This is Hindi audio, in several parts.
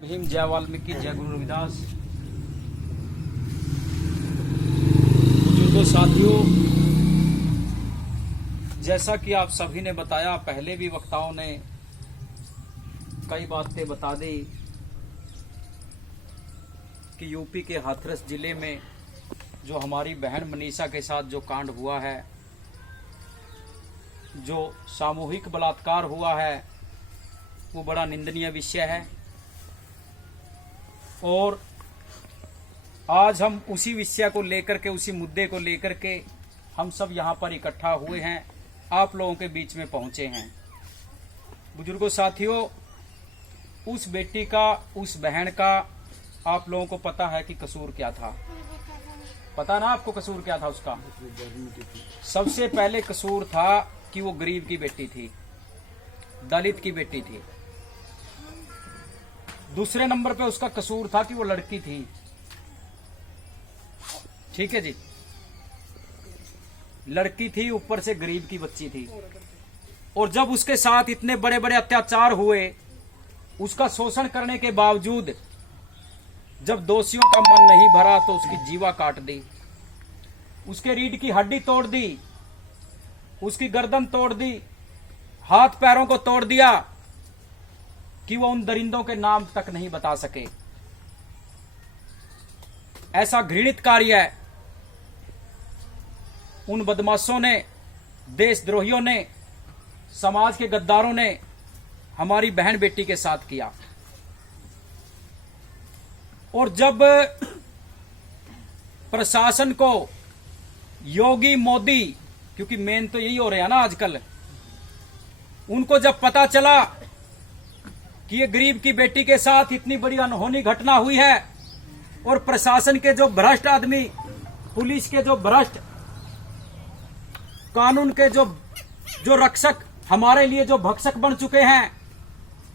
भीम, जय वाल्मीकि, जय गुरु रविदास। बुजुर्गों, साथियों, जैसा कि आप सभी ने बताया, पहले भी वक्ताओं ने कई बातें बता दी कि यूपी के हाथरस जिले में जो हमारी बहन मनीषा के साथ जो कांड हुआ है, जो सामूहिक बलात्कार हुआ है, वो बड़ा निंदनीय विषय है। और आज हम उसी विषय को लेकर के, उसी मुद्दे को लेकर के हम सब यहाँ पर इकट्ठा हुए हैं, आप लोगों के बीच में पहुँचे हैं। बुजुर्गों, साथियों, उस बेटी का, उस बहन का आप लोगों को पता है कि कसूर क्या था। पता ना आपको कसूर क्या था उसका? सबसे पहले कसूर था कि वो गरीब की बेटी थी, दलित की बेटी थी। दूसरे नंबर पे उसका कसूर था कि वो लड़की थी। ठीक है जी, लड़की थी, ऊपर से गरीब की बच्ची थी। और जब उसके साथ इतने बड़े बड़े अत्याचार हुए, उसका शोषण करने के बावजूद जब दोषियों का मन नहीं भरा तो उसकी जीवा काट दी, उसके रीढ़ की हड्डी तोड़ दी, उसकी गर्दन तोड़ दी, हाथ पैरों को तोड़ दिया कि वो उन दरिंदों के नाम तक नहीं बता सके। ऐसा घृणित कार्य उन बदमाशों ने, देशद्रोहियों ने, समाज के गद्दारों ने हमारी बहन बेटी के साथ किया। और जब प्रशासन को, योगी मोदी, क्योंकि मेन तो यही हो रहा है ना आजकल, उनको जब पता चला कि ये गरीब की बेटी के साथ इतनी बड़ी अनहोनी घटना हुई है, और प्रशासन के जो भ्रष्ट आदमी, पुलिस के जो भ्रष्ट, कानून के जो रक्षक हमारे लिए जो भक्षक बन चुके हैं,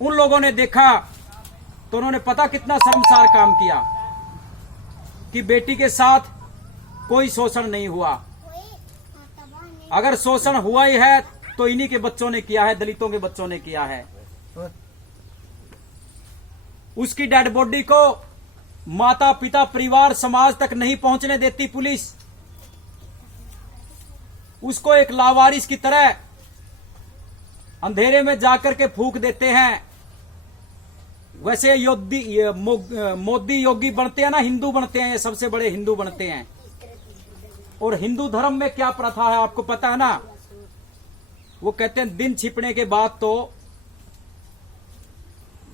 उन लोगों ने देखा तो उन्होंने पता कितना शर्मसार काम किया कि बेटी के साथ कोई शोषण नहीं हुआ। अगर शोषण हुआ ही है तो इन्हीं के बच्चों ने किया है, दलितों के बच्चों ने किया है। उसकी डेड बॉडी को माता पिता, परिवार, समाज तक नहीं पहुंचने देती पुलिस। उसको एक लावारिस की तरह अंधेरे में जाकर के फूंक देते हैं। वैसे मोदी योगी बनते हैं ना, हिंदू बनते हैं, ये सबसे बड़े हिंदू बनते हैं। और हिंदू धर्म में क्या प्रथा है आपको पता है ना? वो कहते हैं दिन छिपने के बाद तो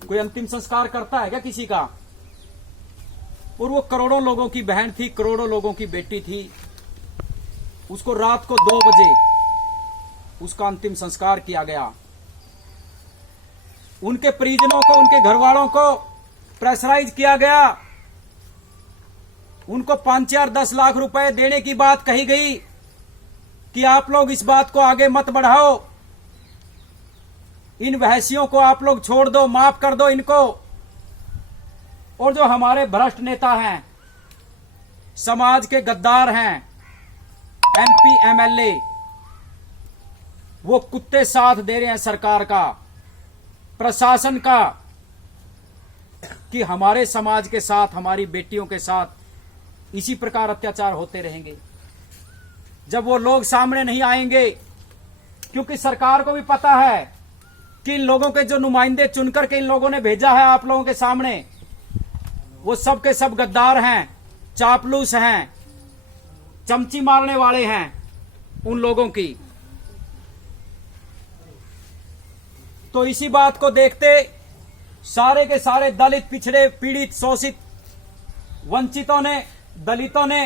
कोई अंतिम संस्कार करता है क्या किसी का? और वो करोड़ों लोगों की बहन थी, करोड़ों लोगों की बेटी थी। उसको रात को 2 बजे उसका अंतिम संस्कार किया गया। उनके परिजनों को, उनके घर वालों को प्रेशराइज किया गया। उनको 5-4-10 लाख रुपए देने की बात कही गई कि आप लोग इस बात को आगे मत बढ़ाओ, इन बहसियों को आप लोग छोड़ दो, माफ कर दो इनको। और जो हमारे भ्रष्ट नेता हैं, समाज के गद्दार हैं, एमपी एमएलए, वो कुत्ते साथ दे रहे हैं सरकार का, प्रशासन का, कि हमारे समाज के साथ, हमारी बेटियों के साथ इसी प्रकार अत्याचार होते रहेंगे। जब वो लोग सामने नहीं आएंगे, क्योंकि सरकार को भी पता है कि इन लोगों के जो नुमाइंदे चुनकर के इन लोगों ने भेजा है आप लोगों के सामने, वो सब के सब गद्दार हैं, चापलूस हैं, चमची मारने वाले हैं उन लोगों की। तो इसी बात को देखते सारे के सारे दलित, पिछड़े, पीड़ित, शोषित, वंचितों ने, दलितों ने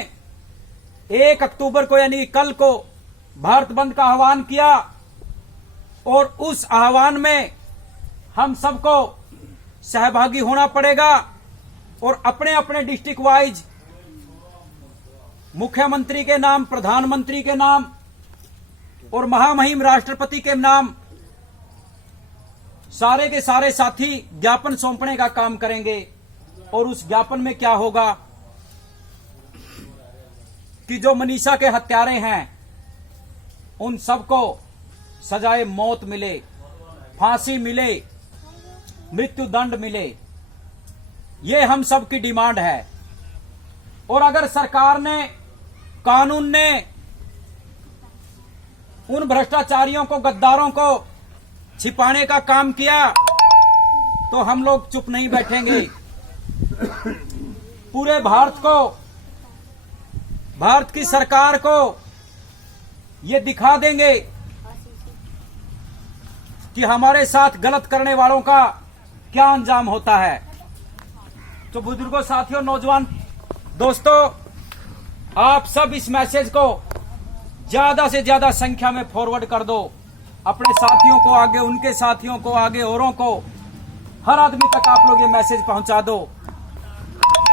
1 अक्टूबर को यानी कल को भारत बंद का आह्वान किया। और उस आह्वान में हम सबको सहभागी होना पड़ेगा और अपने अपने डिस्ट्रिक्ट वाइज मुख्यमंत्री के नाम, प्रधानमंत्री के नाम और महामहिम राष्ट्रपति के नाम सारे के सारे साथी ज्ञापन सौंपने का काम करेंगे। और उस ज्ञापन में क्या होगा कि जो मनीषा के हत्यारे हैं उन सबको सजाए मौत मिले, फांसी मिले, मृत्यु दंड मिले। ये हम सब की डिमांड है। और अगर सरकार ने, कानून ने उन भ्रष्टाचारियों को, गद्दारों को छिपाने का काम किया तो हम लोग चुप नहीं बैठेंगे। पूरे भारत को, भारत की सरकार को ये दिखा देंगे कि हमारे साथ गलत करने वालों का क्या अंजाम होता है। तो बुजुर्गों, साथियों, नौजवान दोस्तों, आप सब इस मैसेज को ज्यादा से ज्यादा संख्या में फॉरवर्ड कर दो, अपने साथियों को आगे, उनके साथियों को आगे, औरों को, हर आदमी तक आप लोग ये मैसेज पहुंचा दो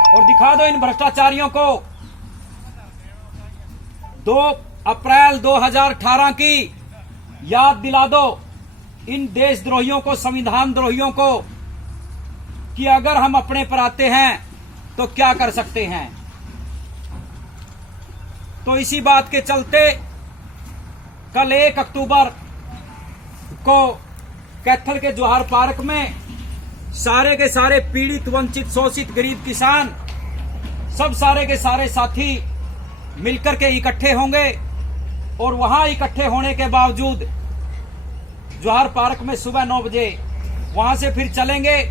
और दिखा दो इन भ्रष्टाचारियों को। 2 अप्रैल 2018 की याद दिला दो इन देशद्रोहियों को, संविधान द्रोहियों को, कि अगर हम अपने पर आते हैं तो क्या कर सकते हैं। तो इसी बात के चलते कल 1 अक्टूबर को कैथल के जौहर पार्क में सारे के सारे पीड़ित, वंचित, शोषित, गरीब किसान, सब सारे के सारे साथी मिलकर के इकट्ठे होंगे। और वहां इकट्ठे होने के बावजूद जौहर पार्क में सुबह 9 बजे वहां से फिर चलेंगे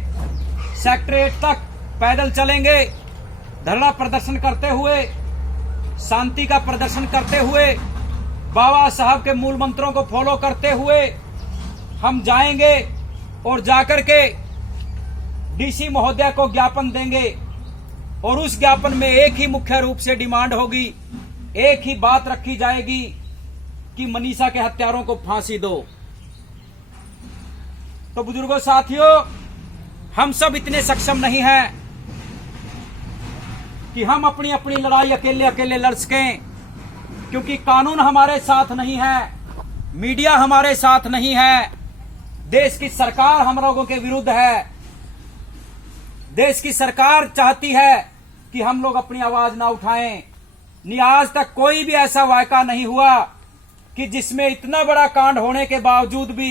सेक्रेटरीएट तक, पैदल चलेंगे, धरना प्रदर्शन करते हुए, शांति का प्रदर्शन करते हुए, बाबा साहब के मूल मंत्रों को फॉलो करते हुए हम जाएंगे और जाकर के डीसी महोदय को ज्ञापन देंगे। और उस ज्ञापन में एक ही मुख्य रूप से डिमांड होगी, एक ही बात रखी जाएगी कि मनीषा के हत्यारों को फांसी दो। तो बुजुर्गों, साथियों, हम सब इतने सक्षम नहीं हैं कि हम अपनी अपनी लड़ाई अकेले अकेले लड़ सकें, क्योंकि कानून हमारे साथ नहीं है, मीडिया हमारे साथ नहीं है, देश की सरकार हम लोगों के विरुद्ध है। देश की सरकार चाहती है कि हम लोग अपनी आवाज ना उठाएं। नहीं, आज तक कोई भी ऐसा वायका नहीं हुआ कि जिसमें इतना बड़ा कांड होने के बावजूद भी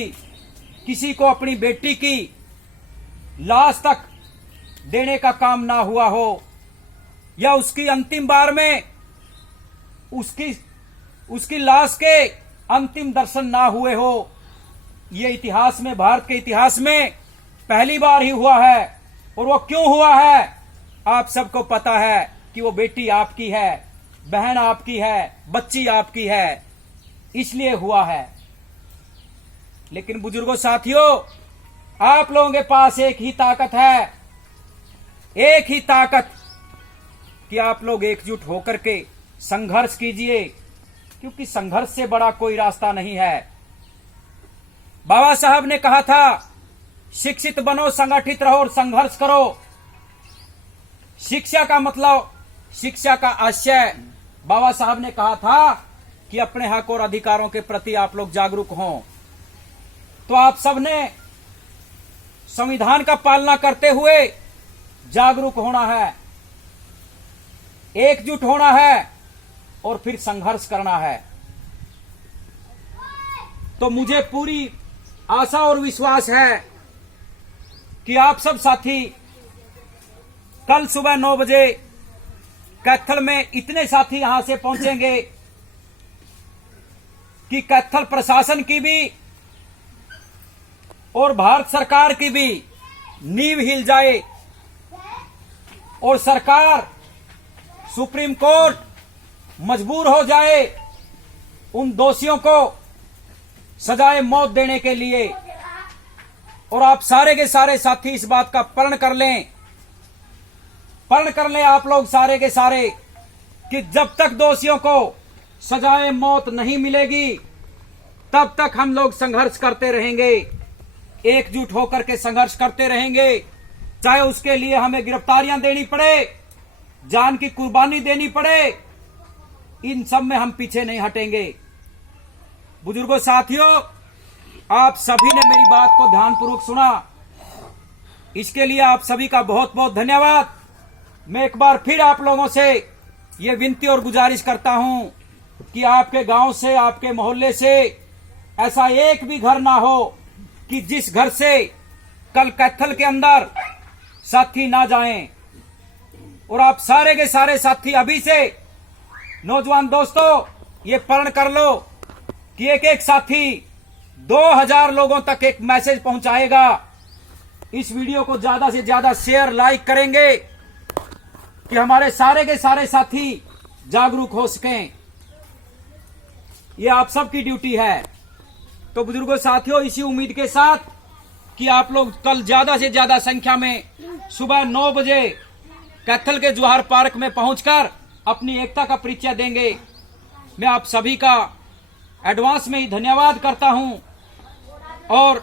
किसी को अपनी बेटी की लाश तक देने का काम ना हुआ हो, या उसकी अंतिम बार में उसकी लाश के अंतिम दर्शन ना हुए हो। ये इतिहास में, भारत के इतिहास में पहली बार ही हुआ है। और वो क्यों हुआ है आप सबको पता है कि वो बेटी आपकी है, बहन आपकी है, बच्ची आपकी है, इसलिए हुआ है। लेकिन बुजुर्गों, साथियों, आप लोगों के पास एक ही ताकत है, एक ही ताकत, कि आप लोग एकजुट होकर के संघर्ष कीजिए, क्योंकि संघर्ष से बड़ा कोई रास्ता नहीं है। बाबा साहब ने कहा था, शिक्षित बनो, संगठित रहो और संघर्ष करो। शिक्षा का मतलब, शिक्षा का आशय बाबा साहब ने कहा था कि अपने हक और अधिकारों के प्रति आप लोग जागरूक हों। तो आप सबने संविधान का पालना करते हुए जागरूक होना है, एकजुट होना है और फिर संघर्ष करना है। तो मुझे पूरी आशा और विश्वास है कि आप सब साथी कल सुबह 9 बजे कैथल में इतने साथी यहां से पहुंचेंगे कि कैथल प्रशासन की भी और भारत सरकार की भी नींव हिल जाए और सरकार, सुप्रीम कोर्ट मजबूर हो जाए उन दोषियों को सजाए मौत देने के लिए। और आप सारे के सारे साथी इस बात का प्रण कर लें, आप लोग सारे के सारे, कि जब तक दोषियों को सजाए मौत नहीं मिलेगी तब तक हम लोग संघर्ष करते रहेंगे, एकजुट होकर के संघर्ष करते रहेंगे। चाहे उसके लिए हमें गिरफ्तारियां देनी पड़े, जान की कुर्बानी देनी पड़े, इन सब में हम पीछे नहीं हटेंगे। बुजुर्गों, साथियों, आप सभी ने मेरी बात को ध्यानपूर्वक सुना, इसके लिए आप सभी का बहुत बहुत धन्यवाद। मैं एक बार फिर आप लोगों से ये विनती और गुजारिश करता हूं कि आपके गांव से, आपके मोहल्ले से ऐसा एक भी घर ना हो कि जिस घर से कल कैथल के अंदर साथी ना जाएं। और आप सारे के सारे साथी अभी से, नौजवान दोस्तों, ये प्रण कर लो कि एक एक साथी 2000 लोगों तक एक मैसेज पहुंचाएगा। इस वीडियो को ज्यादा से ज्यादा शेयर, लाइक करेंगे कि हमारे सारे के सारे साथी जागरूक हो सकें। ये आप सबकी ड्यूटी है। तो बुजुर्गों, साथियों, इसी उम्मीद के साथ कि आप लोग कल ज्यादा से ज्यादा संख्या में सुबह 9 बजे कैथल के जवाहर पार्क में पहुंचकर अपनी एकता का परिचय देंगे। मैं आप सभी का एडवांस में ही धन्यवाद करता हूं और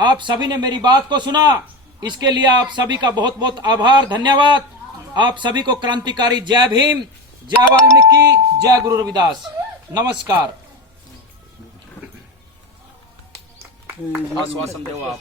आप सभी ने मेरी बात को सुना, इसके लिए आप सभी का बहुत बहुत आभार, धन्यवाद। आप सभी को क्रांतिकारी जय भीम, जय वाल्मीकि, जय गुरु रविदास। नमस्कार। आश्वासन दो आप।